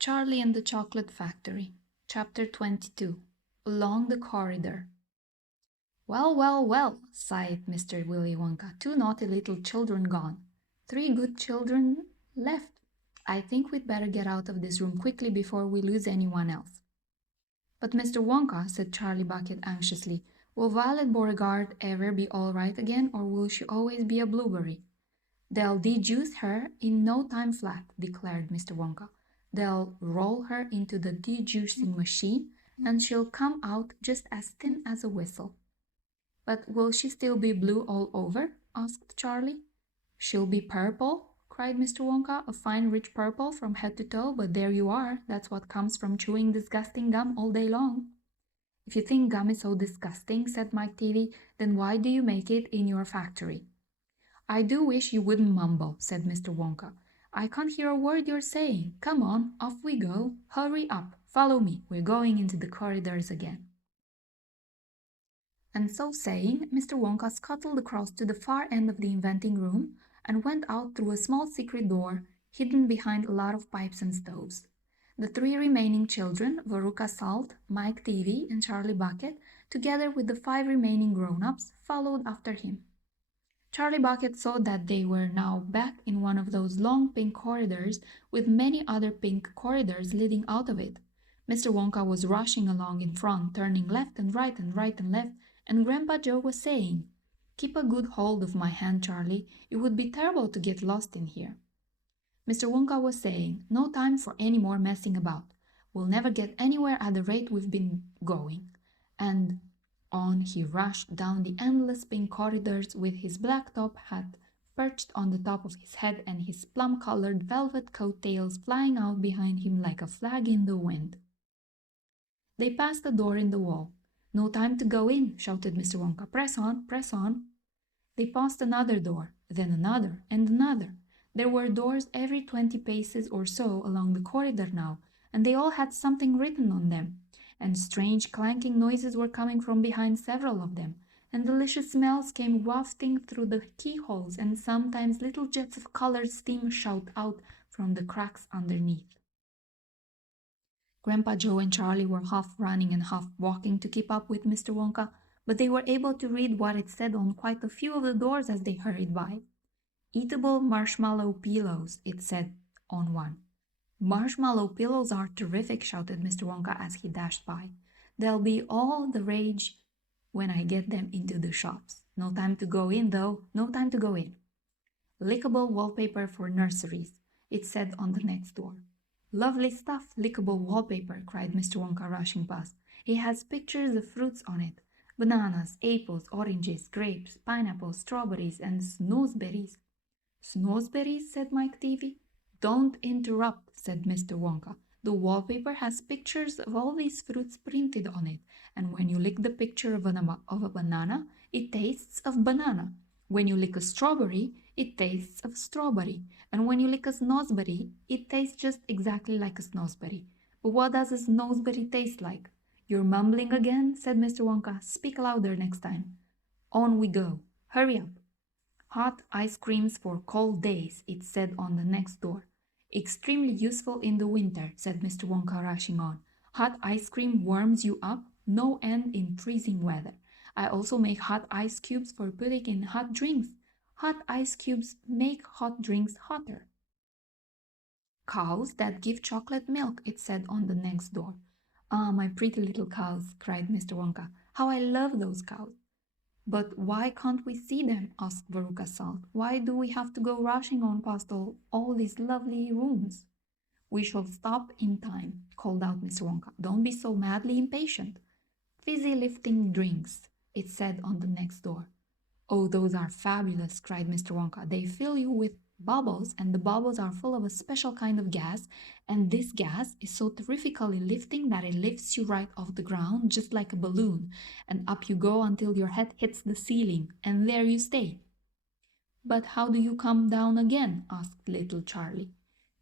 Charlie and the Chocolate Factory, Chapter 22. Along the Corridor. "Well, well, well," sighed Mr. Willy Wonka. "Two naughty little children gone. 3 good children left. I think we'd better get out of this room quickly before we lose anyone else." "But Mr. Wonka," said Charlie Bucket anxiously, "will Violet Beauregard ever be all right again, or will she always be a blueberry?" "They'll dejuice her in no time flat," declared Mr. Wonka. "They'll roll her into the dejuicing machine, and she'll come out just as thin as a whistle." "But will she still be blue all over?" asked Charlie. "She'll be purple," cried Mr. Wonka, "a fine rich purple from head to toe, but there you are. That's what comes from chewing disgusting gum all day long." "If you think gum is so disgusting," said Mike Teavee, "then why do you make it in your factory?" "I do wish you wouldn't mumble," said Mr. Wonka. "I can't hear a word you're saying. Come on, off we go. Hurry up, follow me. We're going into the corridors again." And so saying, Mr. Wonka scuttled across to the far end of the inventing room and went out through a small secret door hidden behind a lot of pipes and stoves. The 3 remaining children, Veruca Salt, Mike Teavee, and Charlie Bucket, together with the 5 remaining grown-ups, followed after him. Charlie Bucket saw that they were now back in one of those long pink corridors with many other pink corridors leading out of it. Mr. Wonka was rushing along in front, turning left and right and right and left, and Grandpa Joe was saying, "Keep a good hold of my hand, Charlie. It would be terrible to get lost in here." Mr. Wonka was saying, "No time for any more messing about. We'll never get anywhere at the rate we've been going." And on he rushed down the endless pink corridors with his black top hat perched on the top of his head and his plum-colored velvet coat-tails flying out behind him like a flag in the wind. They passed a door in the wall. "No time to go in," shouted Mr. Wonka. "Press on, press on." They passed another door, then another, and another. There were doors every 20 paces or so along the corridor now, and they all had something written on them. And strange clanking noises were coming from behind several of them, and delicious smells came wafting through the keyholes, and sometimes little jets of colored steam shot out from the cracks underneath. Grandpa Joe and Charlie were half running and half walking to keep up with Mr. Wonka, but they were able to read what it said on quite a few of the doors as they hurried by. "Eatable marshmallow pillows," it said on one. "Marshmallow pillows are terrific," shouted Mr. Wonka as he dashed by. "They'll be all the rage when I get them into the shops. No time to go in, though, no time to go in." "Lickable wallpaper for nurseries," it said on the next door. "Lovely stuff, lickable wallpaper," cried Mr. Wonka, rushing past. "It has pictures of fruits on it. Bananas, apples, oranges, grapes, pineapples, strawberries, and snoozeberries." "Snoozeberries?" said Mike Teavee. "Don't interrupt," said Mr. Wonka. "The wallpaper has pictures of all these fruits printed on it, and when you lick the picture of a banana, it tastes of banana. When you lick a strawberry, it tastes of strawberry, and when you lick a snoozeberry, it tastes just exactly like a snoozeberry. But what does a snoozeberry taste like?" "You're mumbling again," said Mr. Wonka. "Speak louder next time." "On we go. Hurry up." "Hot ice creams for cold days," it said on the next door. "Extremely useful in the winter," said Mr. Wonka, rushing on. "Hot ice cream warms you up no end in freezing weather. I also make hot ice cubes for putting in hot drinks. Hot ice cubes make hot drinks hotter." "Cows that give chocolate milk," it said on the next door. "Ah, my pretty little cows," cried Mr. Wonka. "How I love those cows." "But why can't we see them?" asked Veruca Salt. "Why do we have to go rushing on past all these lovely rooms?" "We shall stop in time," called out Mr. Wonka. "Don't be so madly impatient." "Fizzy lifting drinks," it said on the next door. "Oh, those are fabulous," cried Mr. Wonka. "They fill you with bubbles, and the bubbles are full of a special kind of gas, and this gas is so terrifically lifting that it lifts you right off the ground, just like a balloon, and up you go until your head hits the ceiling, and there you stay." "But how do you come down again?" asked little Charlie.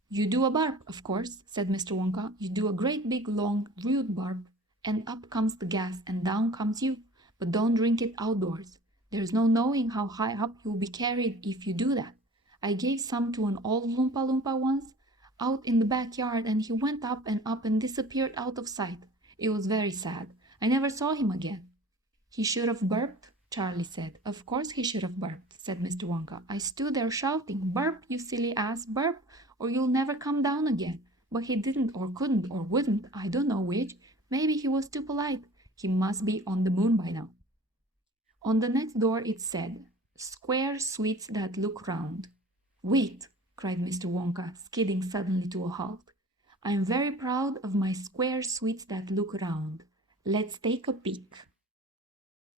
"You do a burp, of course," said Mr. Wonka. "You do a great big long rude burp, and up comes the gas, and down comes you. But don't drink it outdoors. There's no knowing how high up you'll be carried if you do that. I gave some to an old Loompa Loompa once. out in the backyard, and he went up and disappeared out of sight. It was very sad. I never saw him again." "He should have burped," Charlie said. "Of course he should have burped," said Mr. Wonka. "I stood there shouting, 'Burp, you silly ass, burp, or you'll never come down again.' But he didn't or couldn't or wouldn't, I don't know which. Maybe he was too polite. He must be on the moon by now." On the next door it said, "Square sweets that look round." "Wait!" cried Mr. Wonka, skidding suddenly to a halt. "I'm very proud of my square sweets that look round. Let's take a peek."